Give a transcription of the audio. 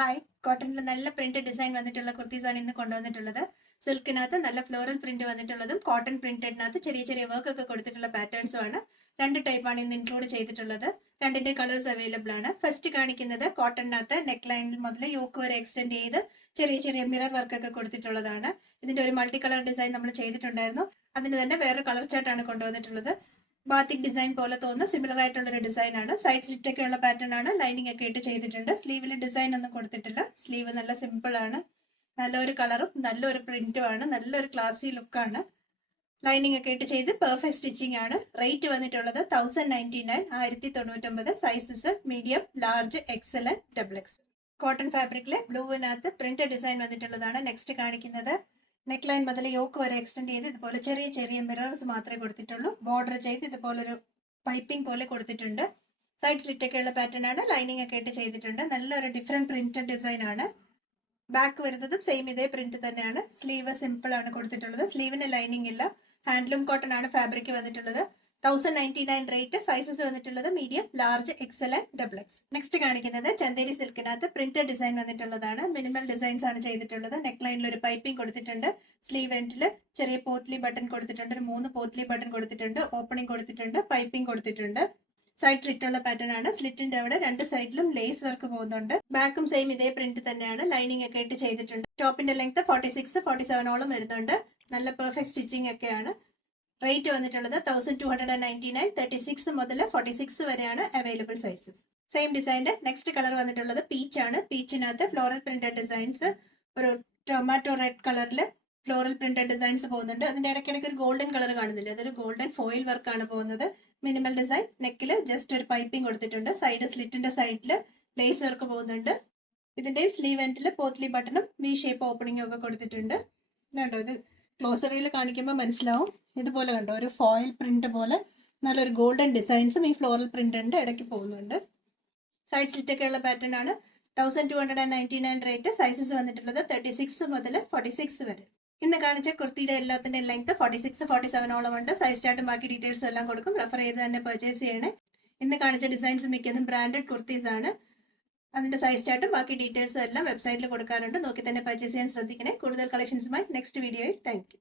Hi, കോട്ടണിൽ നല്ല print design വന്നിട്ടുള്ള കുർത്തീസാണ് ഇന്ന് കൊണ്ടുവന്നിട്ടുള്ളത്. സിൽക്കിനകത്ത് നല്ല ഫ്ലോറൽ പ്രിന്റ് വന്നിട്ടുള്ളതും കോട്ടൺ പ്രിന്റഡിനകത്ത് ചെറിയ ചെറിയ വർക്ക് ഒക്കെ കൊടുത്തിട്ടുള്ള പാറ്റേൺസും ആണ്. രണ്ട് ടൈപ്പാണ് ഇന്ന് ഇൻക്ലൂഡ് ചെയ്തിട്ടുള്ളത്. രണ്ടിന്റെ കളേഴ്സ് അവൈലബിൾ ആണ്. ഫസ്റ്റ് കാണിക്കുന്നത് കോട്ടണിനകത്ത് നെക്ക് ലൈനിൽ മുതൽ യോക്ക് വരെ എക്സ്റ്റെൻഡ് ചെയ്ത് ചെറിയ ചെറിയ മിറർ വർക്ക് ഒക്കെ കൊടുത്തിട്ടുള്ളതാണ്. ഇതിന്റെ ഒരു മൾട്ടി കളർ ഡിസൈൻ നമ്മൾ ചെയ്തിട്ടുണ്ടായിരുന്നു. അതിന് തന്നെ വേറെ കളർ ചാർട്ടാണ് കൊണ്ടുവന്നിട്ടുള്ളത്. ബാത്തിക് ഡിസൈൻ പോലെ തോന്നുന്ന സിമിലർ ആയിട്ടുള്ള ഒരു ഡിസൈൻ ആണ്. സൈഡ് സ്ലിറ്റ് ഒക്കെ ഉള്ള പാറ്റേൺ ആണ്. ലൈനിങ് ഒക്കെ ഇട്ട് ചെയ്തിട്ടുണ്ട്. സ്ലീവിൽ ഡിസൈൻ ഒന്നും കൊടുത്തിട്ടില്ല. സ്ലീവ് നല്ല സിമ്പിൾ ആണ്. നല്ലൊരു കളറും നല്ലൊരു പ്രിന്റും ആണ്. നല്ലൊരു ക്ലാസി ലുക്കാണ്. ലൈനിങ് ഒക്കെ ഇട്ട് ചെയ്ത് പെർഫെക്റ്റ് സ്റ്റിച്ചിങ് ആണ്. റേറ്റ് വന്നിട്ടുള്ളത് 1099, 1099. Sizes medium, large, XL, double X. Cotton ഫാബ്രിക്കിലെ ബ്ലൂവിനകത്ത് പ്രിന്റ് ഡിസൈൻ വന്നിട്ടുള്ളതാണ് നെക്സ്റ്റ് കാണിക്കുന്നത്. നെക്ക് ലൈൻ മുതൽ യോക്ക് വരെ എക്സ്റ്റെൻഡ് ചെയ്ത് ഇതുപോലെ ചെറിയ ചെറിയ മിറേഴ്സ് മാത്രമേ കൊടുത്തിട്ടുള്ളൂ. ബോർഡർ ചെയ്ത് ഇതുപോലൊരു പൈപ്പിംഗ് പോലെ കൊടുത്തിട്ടുണ്ട്. സൈഡ് സ്ലിറ്റ് ഒക്കെ ഉള്ള പാറ്റേൺ ആണ്. ലൈനിങ് ഒക്കെ ഇട്ട് ചെയ്തിട്ടുണ്ട്. നല്ലൊരു ഡിഫറെന്റ് പ്രിന്റഡ് ഡിസൈൻ ആണ്. ബാക്ക് വരുന്നതും സെയിം ഇതേ പ്രിന്റ് തന്നെയാണ്. സ്ലീവ് സിമ്പിൾ ആണ് കൊടുത്തിട്ടുള്ളത്. സ്ലീവിന് ലൈനിങ് ഇല്ല. ഹാൻഡ്ലൂം കോട്ടൺ ആണ് ഫാബ്രിക് വന്നിട്ടുള്ളത്. 1099 റേറ്റ്. സൈസസ് വന്നിട്ടുള്ളത് medium, large, XL, double X. Next കാണിക്കുന്നത് ചന്ദേരി സിൽക്കിനകത്ത് പ്രിന്റഡ് ഡിസൈൻ വന്നിട്ടുള്ളതാണ്. മിനിമൽ ഡിസൈൻസ് ആണ് ചെയ്തിട്ടുള്ളത്. നെക്ക് ലൈനിൽ ഒരു പൈപ്പിംഗ് കൊടുത്തിട്ടുണ്ട്. സ്ലീവ് എൻഡിൽ ചെറിയ പോത്ലി ബട്ടൺ കൊടുത്തിട്ടുണ്ട്. ഒരു 3 പോത്ലി ബട്ടൺ കൊടുത്തിട്ടുണ്ട്. ഓപ്പണിംഗ് കൊടുത്തിട്ടുണ്ട്. പൈപ്പിംഗ് കൊടുത്തിട്ടുണ്ട്. സൈഡ് സ്ലിറ്റ് ഉള്ള പാറ്റേൺ ആണ്. സ്ലിറ്റിന്റെ അവിടെ രണ്ട് സൈഡിലും ലേസ് വർക്ക് പോകുന്നുണ്ട്. ബാക്കും സെയിം ഇതേ പ്രിന്റ് തന്നെയാണ്. ലൈനിങ് ഒക്കെ ഇട്ട് ചെയ്തിട്ടുണ്ട്. ടോപ്പിന്റെ ലെങ്ത് 46, 47 വരുന്നുണ്ട്. നല്ല പെർഫെക്റ്റ് സ്റ്റിച്ചിങ് ഒക്കെയാണ്. റേറ്റ് വന്നിട്ടുള്ളത് 1299. 36 മുതൽ 46 വരെയാണ് അവൈലബിൾ സൈസസ്. സെയിം ഡിസൈൻ്റെ നെക്സ്റ്റ് കളർ വന്നിട്ടുള്ളത് പീച്ച് ആണ്. പീച്ചിനകത്ത് ഫ്ലോറൽ പ്രിന്റഡ് ഡിസൈൻസ്, ഒരു ടൊമാറ്റോ റെഡ് കളറിൽ ഫ്ലോറൽ പ്രിന്റഡ് ഡിസൈൻസ് പോകുന്നുണ്ട്. അതിന്റെ ഇടയ്ക്കിടയ്ക്ക് ഒരു ഗോൾഡൻ കളർ കാണുന്നില്ല, അതൊരു ഗോൾഡൻ ഫോയിൽ വർക്കാണ് പോകുന്നത്. Minimal design. നെക്കിൽ ജസ്റ്റ് ഒരു പൈപ്പിംഗ് കൊടുത്തിട്ടുണ്ട്. സൈഡ് സ്ലിറ്റിന്റെ സൈഡിൽ ലേസ് വർക്ക് പോകുന്നുണ്ട്. ഇതിന്റെ സ്ലീവ് എൻഡിൽ പോത്ലി ബട്ടണും വി ഷേപ്പ് ഓപ്പണിംഗും ഒക്കെ കൊടുത്തിട്ടുണ്ട്. കണ്ടോ, ഇത് ക്ലോസറിയിൽ കാണിക്കുമ്പോൾ മനസ്സിലാവും. ഇതുപോലെ കണ്ടോ, ഒരു ഫോയിൽ പ്രിന്റ് പോലെ നല്ലൊരു ഗോൾഡൻ ഡിസൈൻസും ഈ ഫ്ലോറൽ പ്രിന്റിന്റെ ഇടയ്ക്ക് പോകുന്നുണ്ട്. സൈഡ് സ്ലിറ്റ് ഒക്കെ ഉള്ള പാറ്റേൺ ആണ്. 1299 റേറ്റ്. സൈസസ് വന്നിട്ടുള്ളത് 36 മുതൽ 46 വരെ. ഇന്ന് കാണിച്ച കുർത്തിയുടെ എല്ലാത്തിന്റെ ലെങ്ത് 46, 47 ഉണ്ട്. സൈസ് ചാർട്ടും ബാക്കി ഡീറ്റെയിൽസും എല്ലാം കൊടുക്കും. റെഫർ ചെയ്ത് തന്നെ പർച്ചേസ് ചെയ്യണേ. ഇന്ന് കാണിച്ച ഡിസൈൻസ് മിക്കതും ബ്രാൻഡഡ് കുർത്തീസ് ആണ്. അതിന്റെ സൈസ് ചാർട്ടും ബാക്കി ഡീറ്റെയിൽസും എല്ലാം വെബ്സൈറ്റിൽ കൊടുക്കാറുണ്ട്. നോക്കി തന്നെ പർച്ചേസ് ചെയ്യാൻ ശ്രദ്ധിക്കണേ. കൂടുതൽ കളക്ഷൻസുമായി നെക്സ്റ്റ് വീഡിയോയിൽ. Thank you.